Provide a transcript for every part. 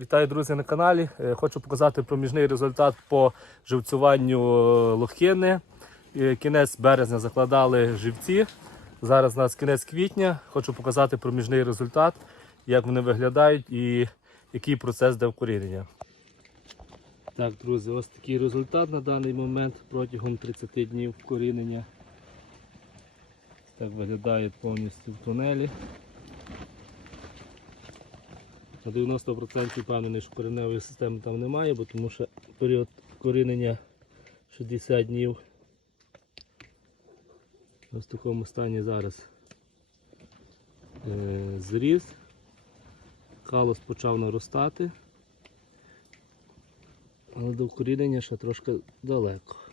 Вітаю, друзі, на каналі. Е, Хочу показати проміжний результат по живцюванню е, лохини. Е, Кінець березня закладали живці. Зараз у нас кінець квітня. Хочу показати проміжний результат, як вони виглядають і який процес де вкорінення. Так, друзі, ось такий результат на даний момент протягом 30 днів вкорінення. Так виглядає повністю в тунелі. На 90% впевнений, що кореневої системи там немає, бо тому що період корінення 60 днів. В такому стані зараз е, зріс. Калос почав наростати. Але до вкорінення ще трошки далеко.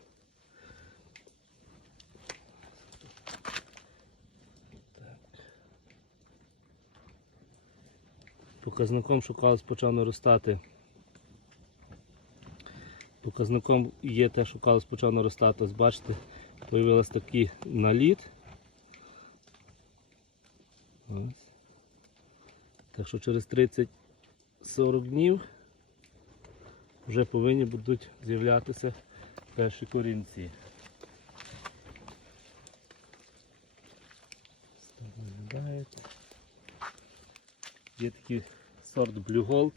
Показником, що калус почав наростати. Показником є те, що почав наростати. Ось бачите, появилось такий наліт. Ось. Так що через 30-40 днів вже повинні будуть з'являтися перші корінці. Ось так виглядають. Є такий сорт Blue Gold.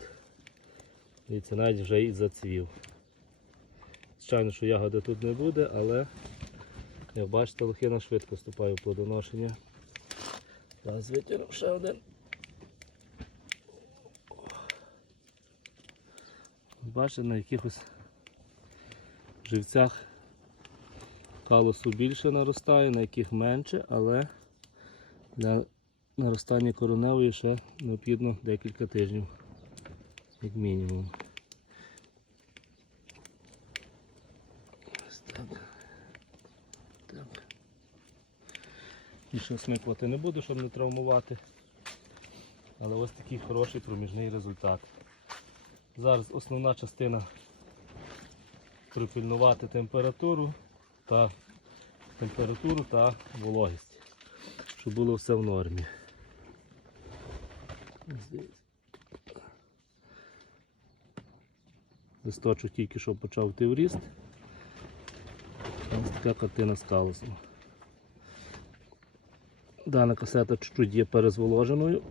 Дивіться, навіть вже і зацвів. Звичайно, що ягоди тут не буде, але як бачите, лохина швидко вступає в плодоношення. Зараз витягнув ще один. Бачите, на якихось живцях калусу більше наростає, на яких менше, але для наростання короневої ще необхідно декілька тижнів, як мінімум. Ось так. Так. Більше смикувати не буду, щоб не травмувати. Але ось такий хороший проміжний результат. Зараз основна частина припильнувати температуру та температуру та вологість, щоб було все в нормі. Листочок тільки що почав йти в ріст. Ось така картина з калусом. Дана касета чуть-чуть є перезволоженою.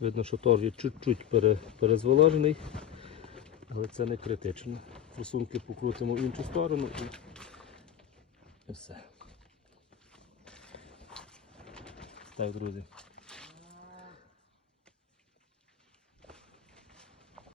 Видно, що торг чуть-чуть перезволожений, але це не критично. Форсунки покрутимо в іншу сторону і все. Так, друзі.